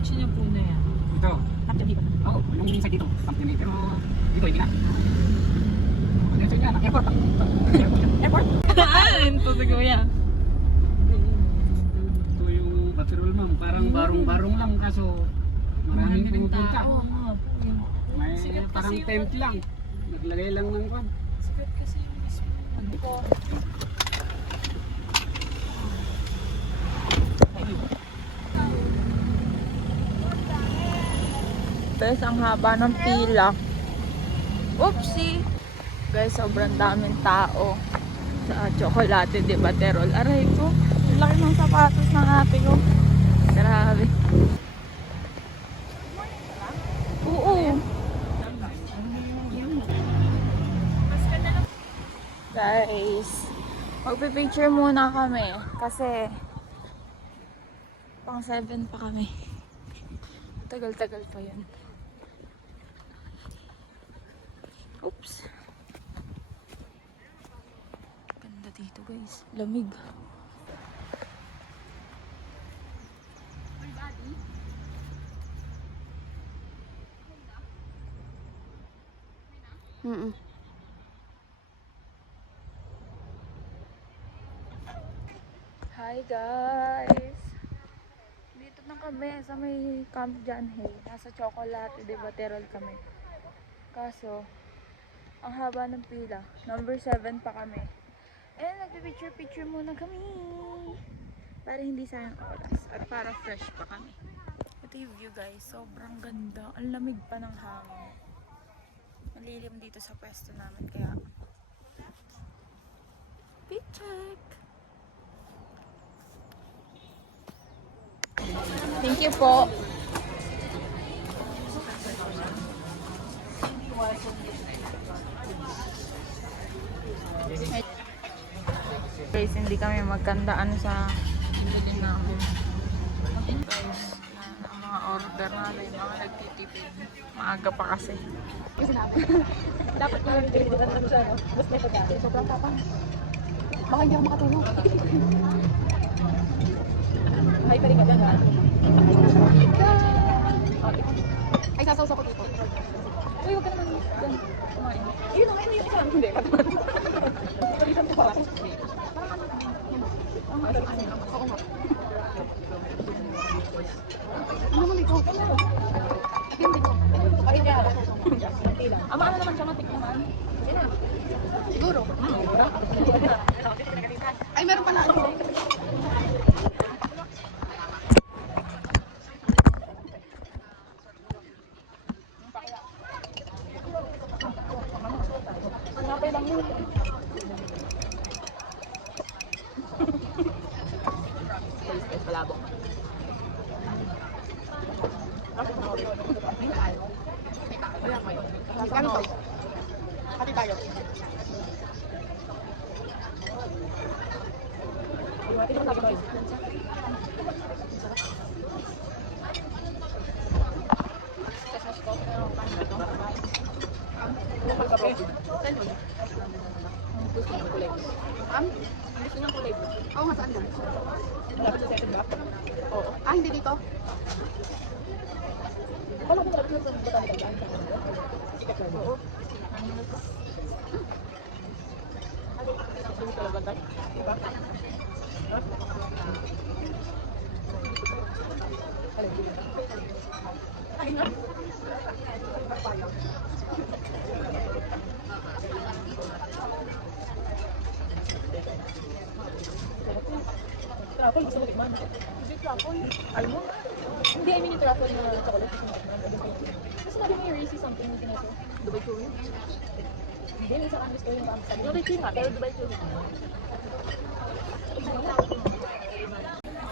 diretso niya po na yan. Ito. Tapos dito. Oo, yung inside dito. Company. Pero dito hindi na. Diretso niya. Airport. Airport. Ito si Kuya. Ito yung patrol ma'am. Parang barong-barong lang kaso maraming pumupunta. Oo nga po yun. May Sikat kasi parang yung tent lang. Naglagay lang ng kwan. Sikat kasi yung mismo. Ito. Guys, ang haba ng pila. Oopsie! Guys, sobrang daming tao sa Chocolate de Baterol. Aray ko, ang laki ng sapatos ng ate ko. Grabe. Oo. Guys, magpipicture muna kami kasi pang 7 pa kami. Tagal-tagal pa yun. Oops. Ganda dito guys. Lamig. Hi guys! Dito na kami sa may Camp John Hay. Nasa Chocolate de Baterol kami. Kaso, ang haba ng pila. Number 7 pa kami. Eh, nagpipicture-picture muna kami. Para hindi sayang oras. At para fresh pa kami. Ito yung view guys. Sobrang ganda. Ang lamig pa ng hangin. Malilim dito sa pwesto namin. Kaya, picture! Thank you po. Guys, hindi kami magkandaan sa bilhin namin. Guys, ang mga order namin, mga nagtitipid. Maaga pa kasi. Dapat nalang dito. Mas may pagkain. Sobrang tapang. Baka hindi ako makatulog. Ay, pwede ka dyan ha? Ay, sasaw ko dito. Uy, huwag ka naman dyan. Kumain. Ayun na, ayun yung isa. Hindi, katuman. Palitan ko pa. Oo nga. Ano naman ito? Ayun dito. Ayun niya. Ama, ano naman siya? Matik naman. Siguro. Ay, meron pala. Hati tayo. Ito na guys. Gusto niyang kulay. Oo, nga saan yan? Dapat sa second ba? Oo. Ah, hindi dito? Wala ko dapat sa botanical yan. Oo. Hindi talaga tayo. Diba? Ay nga. Truffle, gusto mo tikman? Hindi truffle. Ayaw mo? Hindi, I mean yung truffle na chocolate. Gusto mo tikman? Kasi sabi mo yung Reese's something yung ginagawa. Dubai Chewy? Hindi, may isang gusto yung sabi. Dubai Chewy nga, pero Dubai Chewy.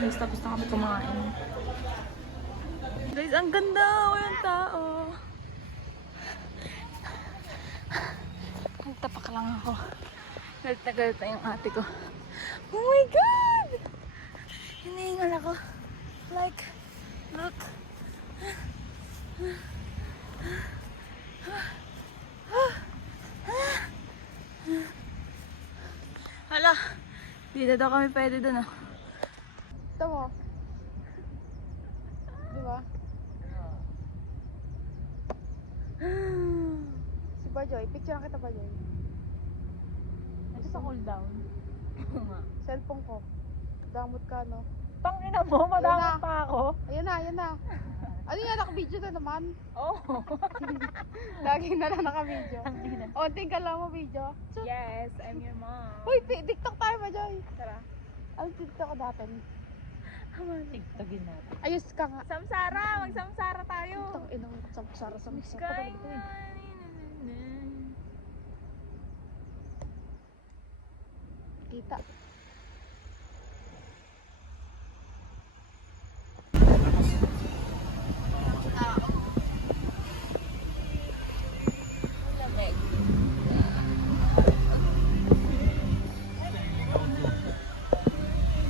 Guys, tapos na kami kumain. Guys, ang ganda! Walang tao. Nagtapak lang ako. Nagtagal na yung ate ko. Oh my God! Hinihingal ako. Like, look. Hala, di na daw kami pwede dun ah. Ito mo. Diba? ba? Si Bajoy, picture kita Bajoy. Ito sa cool down. Cellphone ko. Damot ka, no? Tangina mo, madami pa ako. Ayan na, ayan na. Ano yan, naka-video na naman? Oh. Lagi na lang naka-video. O, tingnan lang mo video. Yes, I'm your mom. Uy, TikTok tayo Bajoy. Tara. Ang TikTok natin. TikTokin natin. Ayos ka nga. Samsara! Magsamsara tayo! Tang inang samsara sa misa. Sky. Kita.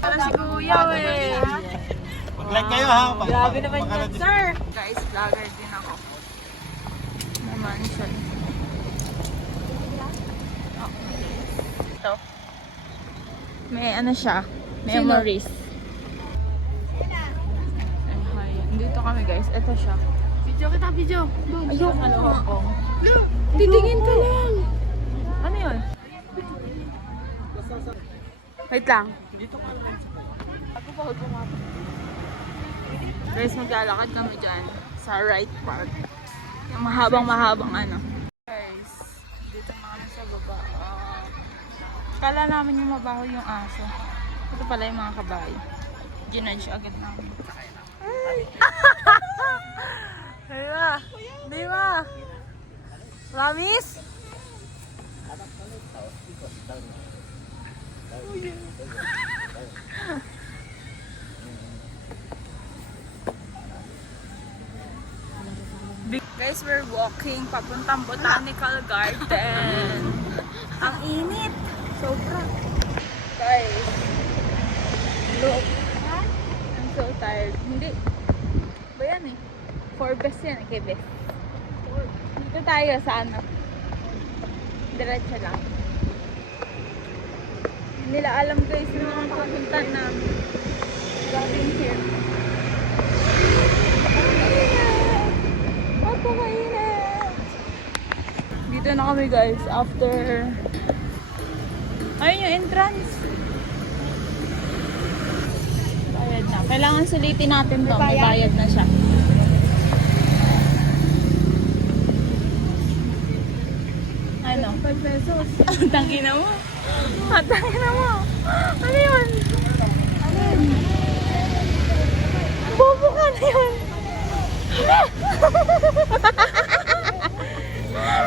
Parang si Kuya eh. Mag-like kayo ha. Grabe naman yan, sir. Guys, vlogger din ako. Naman siya. Ito. May ano siya. Memories. Ay, dito kami guys. Ito siya. Video kita, video. Ayun, nalawa ko. Titingin ka lang. Ano yun? Wait lang. Guys, maglalakad kami dyan sa right park. Yung mahabang ano. Guys, dito na kami sa baba. Kala namin yung mabaho yung aso. Ito pala yung mga kabayo. Ginudge agad namin. Ay! Diba? Diba? Promise? Guys, we're walking papuntang Botanical Garden. Ang init. Sobra. Guys, look. I'm so tired. Hindi. Ba yan eh? For best yan. Okay, best. Dito tayo sa ano. Diretso lang. Hindi nila alam guys yung mga papunta na driving here. Napakainit! Dito na kami guys after ayun yung entrance. Bayad na. Kailangan sulitin natin to. May bayad na siya. Ano? 5 pesos. Tangina mo. Tangina mo. Ano yun? Ano yun? Bobo ka na yun.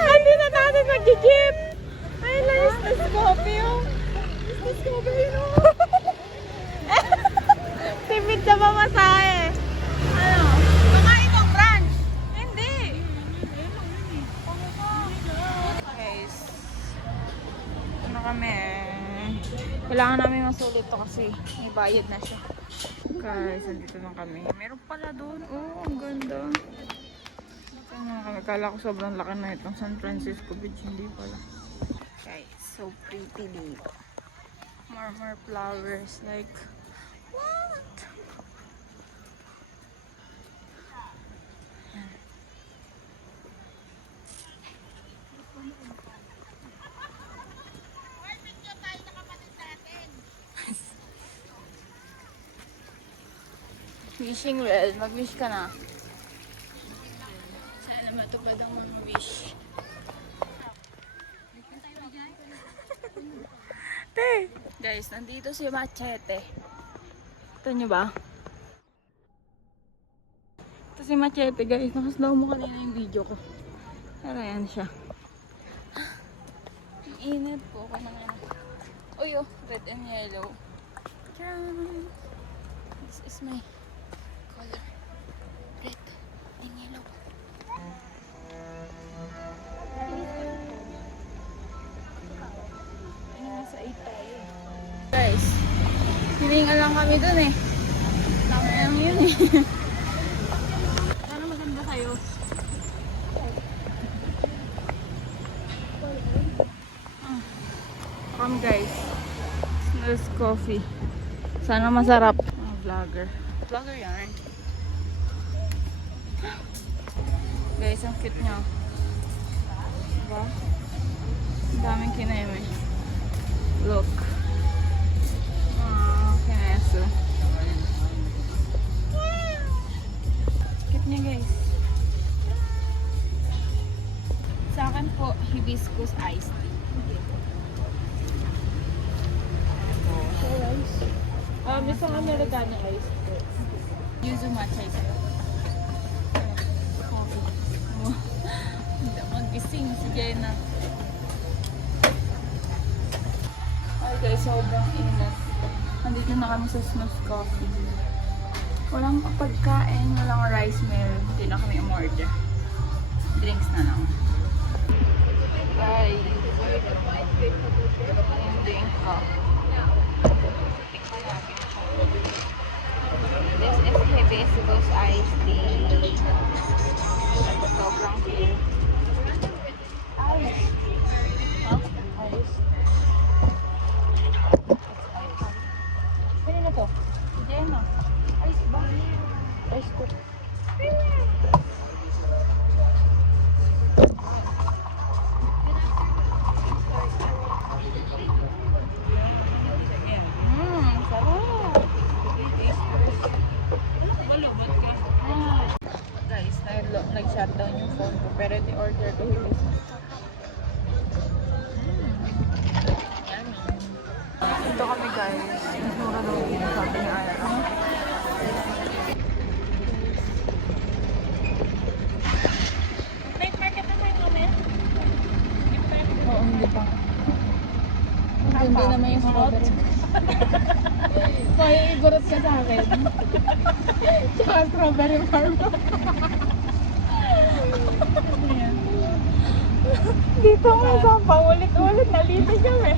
Hindi na natin mag-jeep. Ay, nice na Scorpio. Nice na Scorpio. Timid na ba masahe? Ano? Makain mong brunch? Hindi. Guys, ano kami? Kailangan namin masulit to kasi may bayad na siya. Guys, andito na kami. Meron pala doon. Oh, ang ganda. Dito na kami. Kala ko sobrang laki na itong San Francisco Beach. Hindi pala. Guys, so pretty dito. More flowers. Like, what? Wishing well. Mag-wish ka na. Sana matupad ang mga wish. Te! Guys, nandito si Machete. Ito nyo ba? Ito si Machete guys. Nakaslow mo kanina yung video ko. Pero yan siya. Ang init po ko ng ano. Uy oh, red and yellow. Tcharam! This is my color. Red and yellow. Nasa 8 tayo. Guys, hininga lang kami dun eh. Tama lang yun eh. Sana maganda kayo. Come guys. Smells coffee. Sana masarap. Vlogger. Vlogger yan. Guys, ang cute niya. Diba? Ang daming kineme. Look. Kineso. Cute niya, guys. Sa akin po, hibiscus iced tea. Isang Americano ice. Yuzu matcha isa. Hindi magising si Jenna. Ay guys, sobrang init. Nandito na kami sa Snooze Coffee. Walang pagkain, walang rice meal. Hindi na kami umorder. Drinks na lang. Guys, yung drink ko. This is hibiscus iced tea. Sobrang cute. Ice. Huh? Ice. Kanina to? Jenna. Ice ba? Ice ko. Sarap. Guys, nag-shutdown yung phone ko pero di-order ko hibiscus. Ito kami guys. Nasura daw dito sabi ni Aya. Night market na kayo kami? Oo, hindi pa. Hindi naman yung strawberry. Kaya igurot ka sa akin. Tsaka strawberry farm. Dito nga sa paulit-ulit nalito kami.